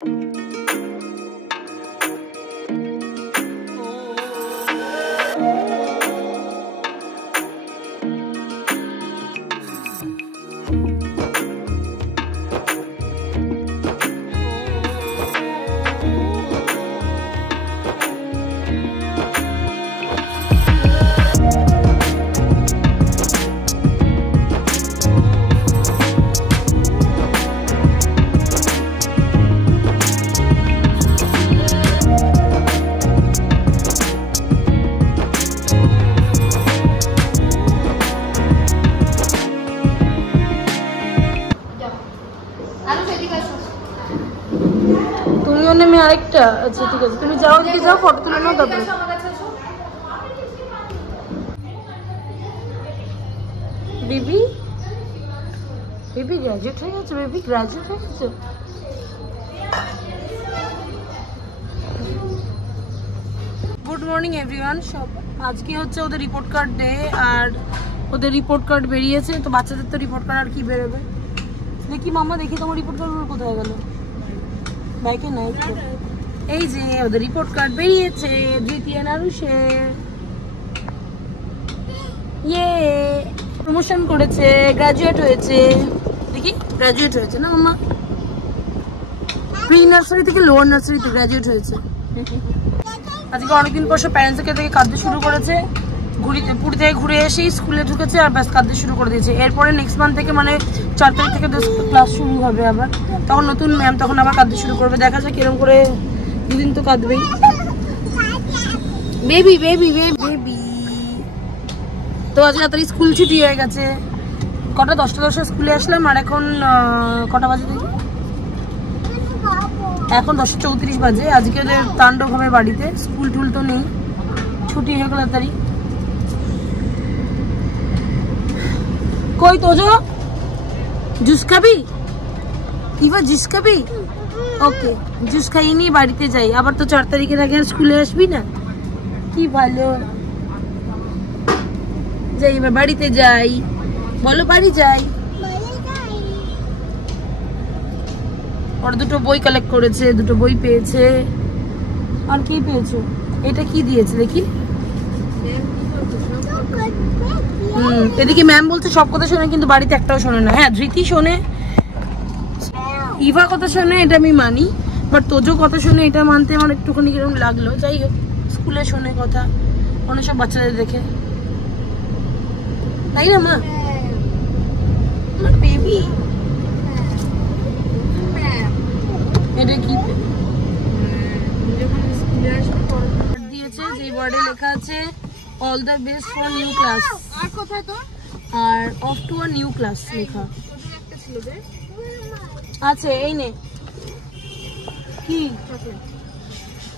আমি আরেকটা আচ্ছা ঠিক আছে তুমি যাও দিকে যাও ফটো তুলে নাও তারপরে বেবি বেবি গ্রাজুয়েট হয়ে গেছে বেবি গ্রাজুয়েট হয়ে গেছে গুড মর্নিং এভরিওয়ান সব আজকে হচ্ছে ওদের রিপোর্ট কার্ড ডে আর ওদের রিপোর্ট কার্ড বেরিয়েছে তো বাচ্চাদের তো রিপোর্ট কার্ড আর কি বেরোবে দেখি মামা দেখি তোমার রিপোর্ট কার্ড কোথায় গেল বাইকে নাই এই যে ওদের রিপোর্ট কার্ড বেরিয়েছে দ্বিতীয় নারুষের ইয়ে প্রমোশন করেছে গ্রাজুয়েট হয়েছে দেখি গ্রাজুয়েট হয়েছে না মামা প্রি নার্সারি থেকে লোয়ার নার্সারিতে গ্রাজুয়েট হয়েছে আজকে অনেকদিন পর সব প্যারেন্টসকে থেকে কাঁদতে শুরু করেছে পুরী থেকে ঘুরে এসেই স্কুলে ঢুকেছে আর ব্যাস কাঁদতে শুরু করে দিয়েছে এরপরে নেক্সট মান্থ থেকে মানে 4 তারিখ থেকে ক্লাস শুরু হবে আবার তখন নতুন ম্যাম তখন আবার কাঁদতে শুরু করবে দেখা যায় কিরকম করে দুদিন তো কাঁদবেই বেবি বেবি বেবি তো আজকে রাত্রে স্কুল ছুটি হয়ে গেছে কটা 10টা স্কুলে আসলাম আর এখন কটা বাজে দেখি এখন 10:34 বাজে আজকে ওদের তাণ্ডব হবে বাড়িতে স্কুল টুল তো নেই ছুটি হয়ে গেল তাড়াতাড়ি কই তোজো জুস খাবি ইভা জুস খাবি ওকে জুস খাইয়ে নিয়ে বাড়িতে যাই আবার তো 4 তারিখের আগে আর স্কুলে আসবি না কি ভালো যাই এবার বাড়িতে যাই বলো বাড়ি যাই ওর দুটো বই কালেক্ট করেছে দুটো বই পেয়েছে আর কি পেয়েছো এটা কি দিয়েছে দেখি এদিকে ম্যাম বলছে সব কথা শোনে কিন্তু বাড়িতে একটাও শোনে না হ্যাঁ ধৃতি শোনে ইভা কথা শোনে এটা আমি মানি বাট তোজো কথা শোনে এটা মানতে আমার একটুখানি কিরকম লাগলো যাই হোক স্কুলে শোনে কথা অনেক সব বাচ্চাদের দেখে তাই না মা বেবি এটা কি দিয়েছে যে বোর্ডে লেখা আছে all the best for new class আর কোথায় তো আর off to a new class লেখা আচ্ছা এই নে কি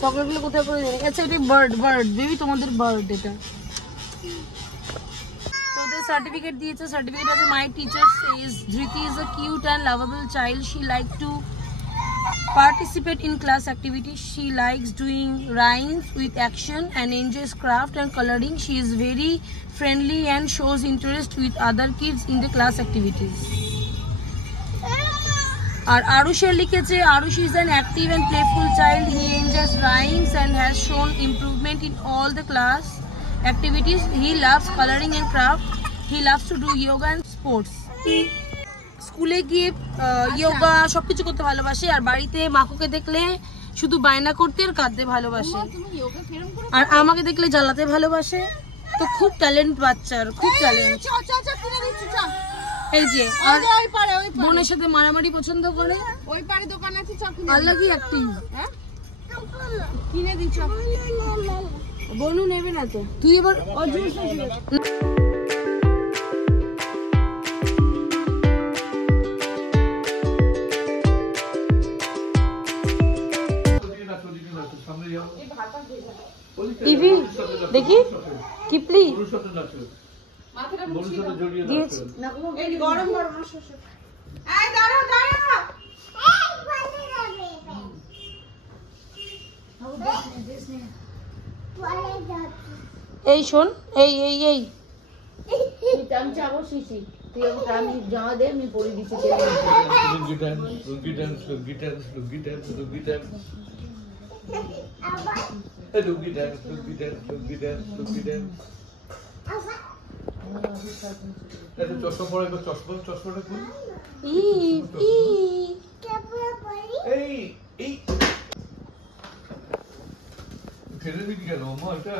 চকলেটগুলো কোথায় করে দেবে আচ্ছা এটা বার্ড বেবি তোমাদের বার্ড এটা তোদের সার্টিফিকেট দিয়েছে সার্টিফিকেট আছে my teacher says Dhriti is a cute and lovable child she like to participate in class activities she likes doing rhymes with action and enjoys craft and coloring she is very friendly and shows interest with other kids in the class activities আর আরুষের লিখেছে Aarush is an active and playful child he enjoys rhymes and has shown improvement in all the class activities he loves coloring and craft he loves to do yoga and sports স্কুলে গিয়ে যোগা সবকিছু করতে ভালোবাসে আর বাড়িতে মাকুকে দেখলে শুধু বায়না করতে আর কাঁদতে ভালোবাসে আর আমাকে দেখলে জ্বালাতে ভালোবাসে তো খুব ট্যালেন্ট বাচ্চার খুব ট্যালেন্ট এই যে আর বোনের সাথে মারামারি পছন্দ করে ওই পারে দোকান আছে আল্লাহ কি অ্যাক্টিভ কিনে দিচ্ছ বনু নেবে না তো তুই এবার ইভি দেখি কিপলি এই শোন এই এই এই আমি যাবো শিশি তুই আমি জামা দে আমি পরে দিচ্ছি লুঙ্গি ডান্স লুঙ্গি ডান্স লুঙ্গি ডান্স লুঙ্গি ডান্স লুঙ্গি ডান্স লুঙ্গি ডান্স লুঙ্গি ডান্স লুঙ্গি ডান্স লুঙ্গি ডান্স এটা চশমা পরে চশমাটা খুল এই এই ফেলে দিবি কেন মা এটা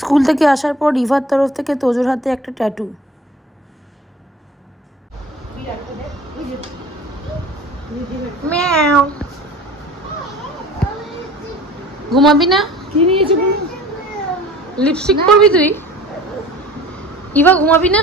স্কুল থেকে আসার পর রিভার তরফ থেকে তোজোর হাতে একটা ট্যাটু। ঘুমাবি না? কি নিয়েছি? লিপস্টিক পরবি তুই? ইভা ঘুমাবি না?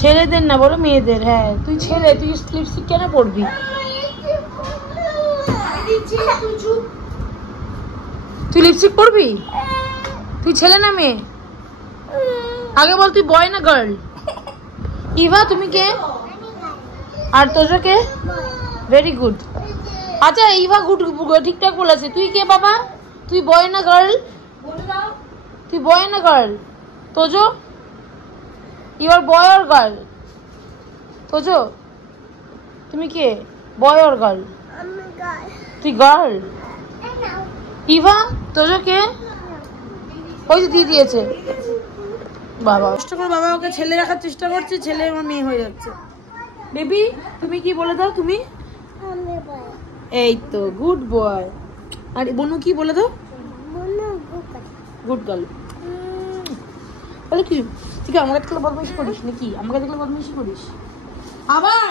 ছেলেদের না বলো মেয়েদের। হ্যাঁ তুই ছেলে, তুই লিপস্টিক কেন পরবি? তুই লিপস্টিক পরবি? তুই ছেলে না মেয়ে? আগে বল তুই বয় না গার্ল? ইভা তুমি কে? আর তোজো কে? Very good. আচ্ছা ইভা গুড ঠিকঠাক বলেছে। তুই কে বাবা? তুই বয় না গার্ল? তুই বয় না girl? Tojo you are boy or girl? Tojo তুমি কে, বয় অর গার্ল? তুই গার্ল। ইভা তোজো কে? ওই যে দিয়ে দিয়েছে। বাবা কষ্ট করে বাবা ওকে ছেলে রাখার চেষ্টা করছে, ছেলে আমার মেয়ে হয়ে যাচ্ছে। বেবি তুমি কি বলে দাও? তুমি এই তো গুড বয়। আর বনু কি বলে দাও? Good girl. বলে কি তুই কি আমাকে দেখলে বদমাইশি করিস নাকি? আমাকে দেখলে বদমাইশি করিস? আবার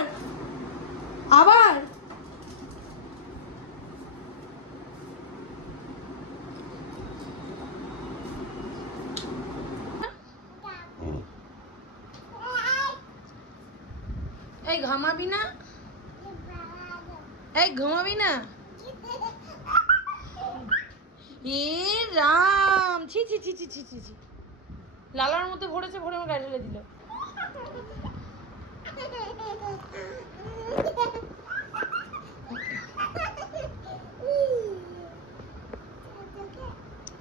আবার এই ঘুমাবি না? এই ঘুমাবি না? এ রাম, ছি ছি ছি ছি ছি ছি ছি। লালার মধ্যে ভরেছে, ভরে আমার গাড়ি ঢেলে দিল।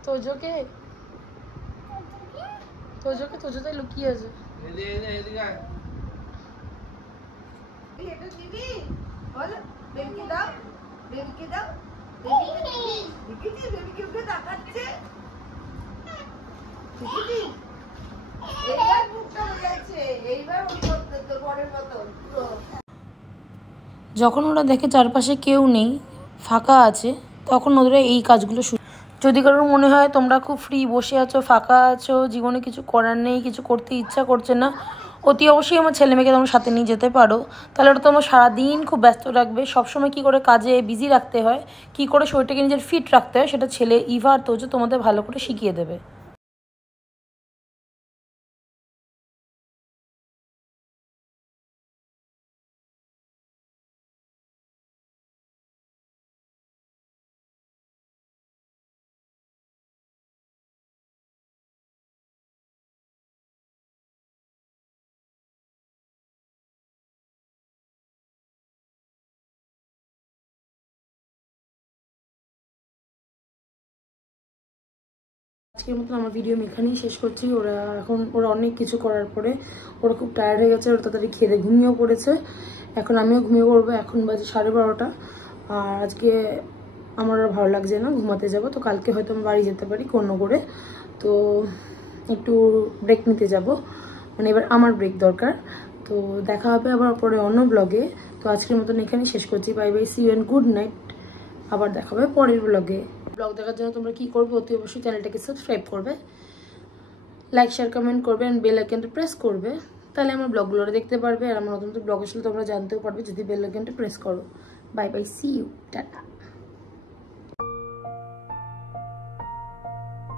তোজোকে তোজোকে তোজোতে লুকিয়ে আছে। যখন ওরা দেখে চারপাশে কেউ নেই, ফাঁকা আছে, তখন ওরা এই কাজগুলো শুরু। যদি কারোর মনে হয় তোমরা খুব ফ্রি বসে আছো, ফাঁকা আছো, জীবনে কিছু করার নেই, কিছু করতে ইচ্ছা করছে না, অতি অবশ্যই আমার ছেলে মেয়েকে তোমরা সাথে নিয়ে যেতে পারো। তাহলে ওটা তোমার সারাদিন খুব ব্যস্ত রাখবে। সবসময় কী করে কাজে বিজি রাখতে হয়, কী করে শরীরটাকে নিজের ফিট রাখতে হয়, সেটা ছেলে ইভা আর তোজো তোমাদের ভালো করে শিখিয়ে দেবে। আজকের মতন আমার ভিডিও আমি এখানেই শেষ করছি। ওরা অনেক কিছু করার পরে ওরা খুব টায়ার্ড হয়ে গেছে, ওরা তাড়াতাড়ি খেয়ে ঘুমিয়েও পড়েছে। এখন আমিও ঘুমিয়ে পড়বো। এখন বাজে 12:30। আর আজকে আমার আর ভালো লাগছে না, ঘুমাতে যাব। তো কালকে হয়তো আমি বাড়ি যেতে পারি কোনো করে, তো একটু ব্রেক নিতে যাব, মানে এবার আমার ব্রেক দরকার। তো দেখা হবে আবার পরে অন্য ব্লগে। তো আজকের মতন এখানেই শেষ করছি। Bye bye, see you and good night. আবার দেখা হবে পরের ব্লগে। ব্লগ দেখার জন্য তোমরা কি করবে, অতি অবশ্যই চ্যানেলটাকে সাবস্ক্রাইব করবে, লাইক শেয়ার কমেন্ট করবে অ্যান্ড বেল আইকনটা প্রেস করবে, তাহলে আমার ব্লগগুলো দেখতে পারবে। আর আমার নতুন ব্লগ আসলে তোমরা জানতেও পারবে যদি বেল আইকনটা প্রেস করো। Bye bye, see you, tata.